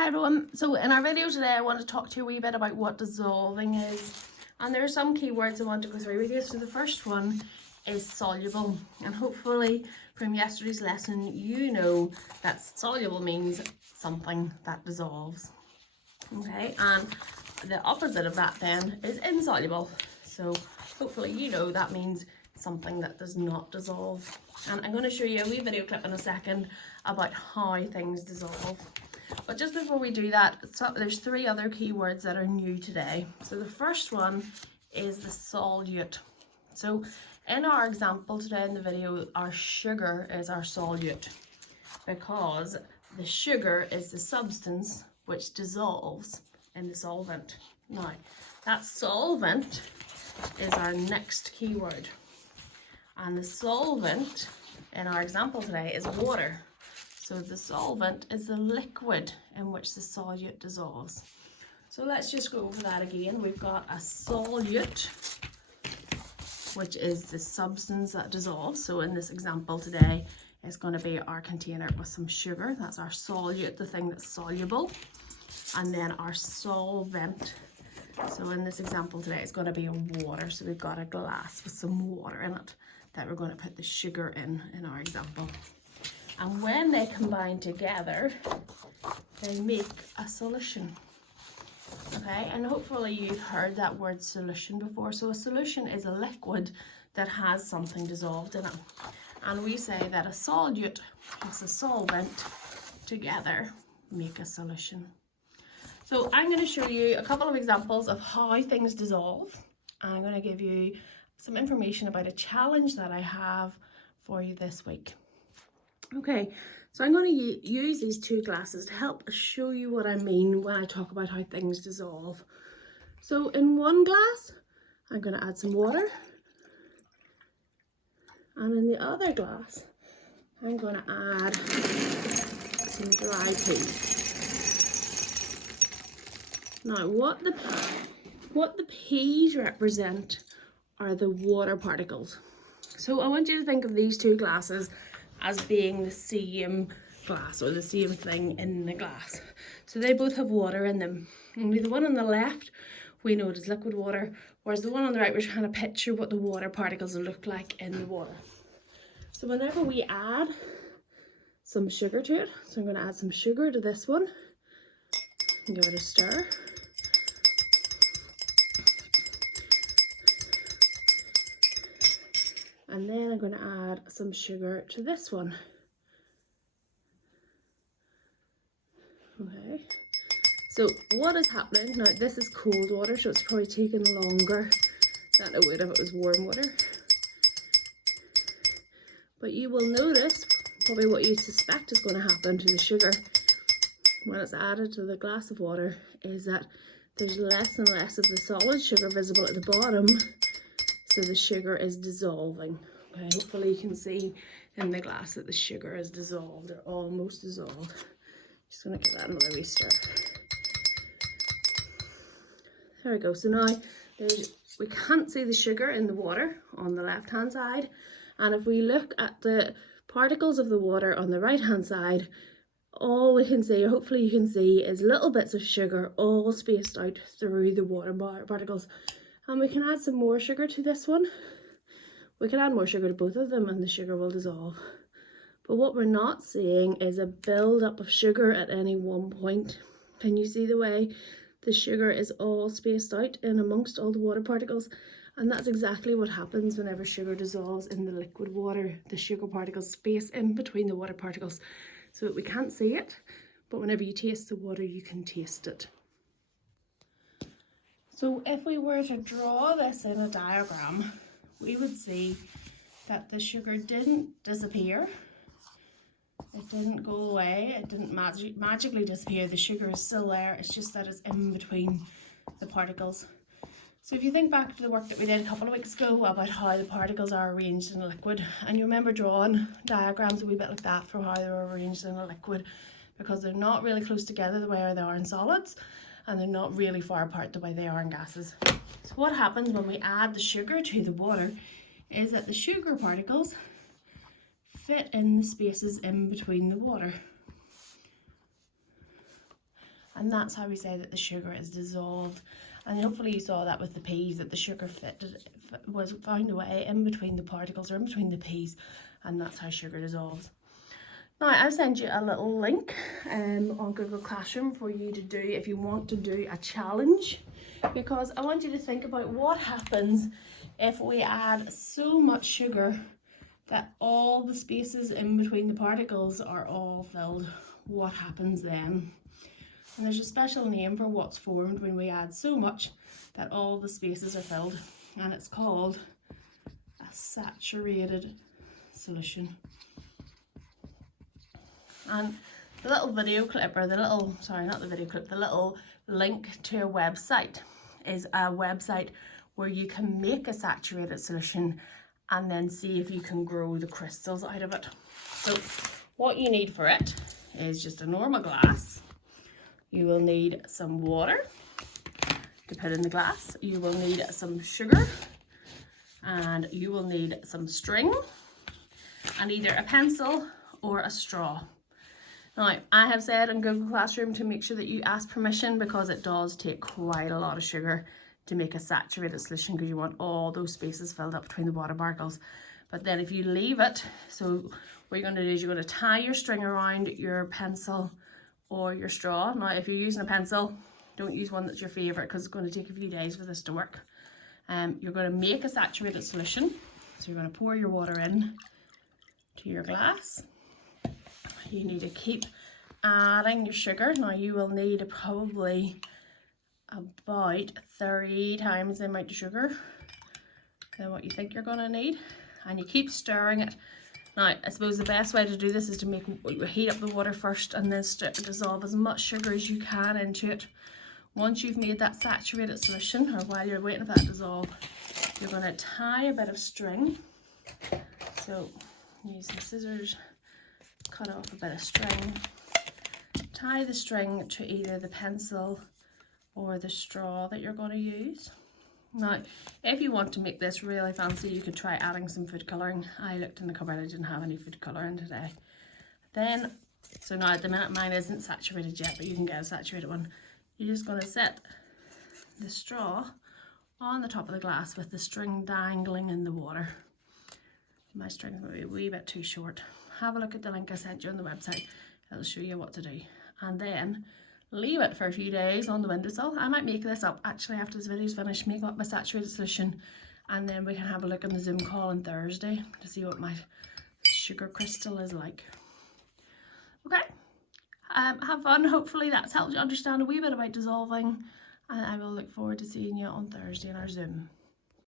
Hi everyone, so in our video today I want to talk to you a wee bit about what dissolving is, and there are some keywords I want to go through with you. So the first one is soluble, and hopefully from yesterday's lesson you know that soluble means something that dissolves. Okay, and the opposite of that then is insoluble, so hopefully you know that means something that does not dissolve. And I'm going to show you a wee video clip in a second about how things dissolve. But just before we do that, there's three other keywords that are new today. So the first one is the solute. So in our example today in the video, our sugar is our solute, because the sugar is the substance which dissolves in the solvent. Now, that solvent is our next keyword. And the solvent in our example today is water. So the solvent is the liquid in which the solute dissolves. So let's just go over that again. We've got a solute, which is the substance that dissolves. So in this example today, it's going to be our container with some sugar. That's our solute, the thing that's soluble. And then our solvent. So in this example today, it's going to be water. So we've got a glass with some water in it that we're going to put the sugar in our example. And when they combine together, they make a solution. Okay, and hopefully you've heard that word solution before. So a solution is a liquid that has something dissolved in it. And we say that a solute plus a solvent together make a solution. So I'm going to show you a couple of examples of how things dissolve. I'm going to give you some information about a challenge that I have for you this week. Okay, so I'm going to use these two glasses to help show you what I mean when I talk about how things dissolve. So in one glass, I'm going to add some water. And in the other glass, I'm going to add some dry peas. Now, what the peas represent are the water particles. So I want you to think of these two glasses as being the same glass, or the same thing in the glass. So they both have water in them. Only the one on the left we know it is liquid water, whereas the one on the right we're trying to picture what the water particles look like in the water. So whenever we add some sugar to it, so I'm going to add some sugar to this one and give it a stir. And then I'm going to add some sugar to this one. Okay. So what is happening now? This is cold water, so it's probably taking longer than it would if it was warm water. But you will notice probably what you suspect is going to happen to the sugar when it's added to the glass of water is that there's less and less of the solid sugar visible at the bottom. So the sugar is dissolving. Okay, hopefully you can see in the glass that the sugar is dissolved, or almost dissolved. Just going to give that another wee stir. There we go. So now we can't see the sugar in the water on the left hand side, and if we look at the particles of the water on the right hand side, all we can see, or hopefully you can see, is little bits of sugar all spaced out through the water particles. And we can add some more sugar to this one. We can add more sugar to both of them and the sugar will dissolve. But what we're not seeing is a build-up of sugar at any one point. Can you see the way the sugar is all spaced out in amongst all the water particles? And that's exactly what happens whenever sugar dissolves in the liquid water. The sugar particles space in between the water particles so that we can't see it, but whenever you taste the water, you can taste it. So if we were to draw this in a diagram, we would see that the sugar didn't disappear. It didn't go away. It didn't magically disappear. The sugar is still there. It's just that it's in between the particles. So if you think back to the work that we did a couple of weeks ago about how the particles are arranged in a liquid, and you remember drawing diagrams a wee bit like that for how they're arranged in a liquid, because they're not really close together the way they are in solids, and they're not really far apart the way they are in gases. So what happens when we add the sugar to the water is that the sugar particles fit in the spaces in between the water. and that's how we say that the sugar is dissolved. And hopefully you saw that with the peas, that the sugar was found a way in between the particles or in between the peas, and that's how sugar dissolves. Now I've sent you a little link on Google Classroom for you to do if you want to do a challenge, because I want you to think about what happens if we add so much sugar that all the spaces in between the particles are all filled. What happens then? And there's a special name for what's formed when we add so much that all the spaces are filled, and it's called a saturated solution. And the little video clip, or the little, sorry, not the video clip, the little link to a website is a website where you can make a saturated solution and then see if you can grow the crystals out of it. So what you need for it is just a normal glass. You will need some water to put in the glass. You will need some sugar, and you will need some string, and either a pencil or a straw. Now, I have said in Google Classroom to make sure that you ask permission, because it does take quite a lot of sugar to make a saturated solution, because you want all those spaces filled up between the water particles. But then if you leave it, so what you're going to do is you're going to tie your string around your pencil or your straw. Now, if you're using a pencil, don't use one that's your favourite, because it's going to take a few days for this to work. You're going to make a saturated solution. So you're going to pour your water in to your glass. You need to keep adding your sugar. Now you will need probably about 3 times the amount of sugar than what you think you're going to need, and you keep stirring it. Now I suppose the best way to do this is to heat up the water first and then dissolve as much sugar as you can into it. Once you've made that saturated solution, or while you're waiting for that to dissolve, you're going to tie a bit of string. So use some scissors, cut off a bit of string, tie the string to either the pencil or the straw that you're going to use. Now, if you want to make this really fancy, you could try adding some food colouring. I looked in the cupboard, I didn't have any food colouring today. Then, so now at the minute mine isn't saturated yet, but you can get a saturated one. You're just going to set the straw on the top of the glass with the string dangling in the water. My string's maybe a wee bit too short. Have a look at the link I sent you on the website. It'll show you what to do. And then leave it for a few days on the windowsill. I might make this up actually after this video's finished, make up my saturated solution, and then we can have a look on the Zoom call on Thursday to see what my sugar crystal is like. Okay, have fun. Hopefully that's helped you understand a wee bit about dissolving, and I will look forward to seeing you on Thursday in our Zoom.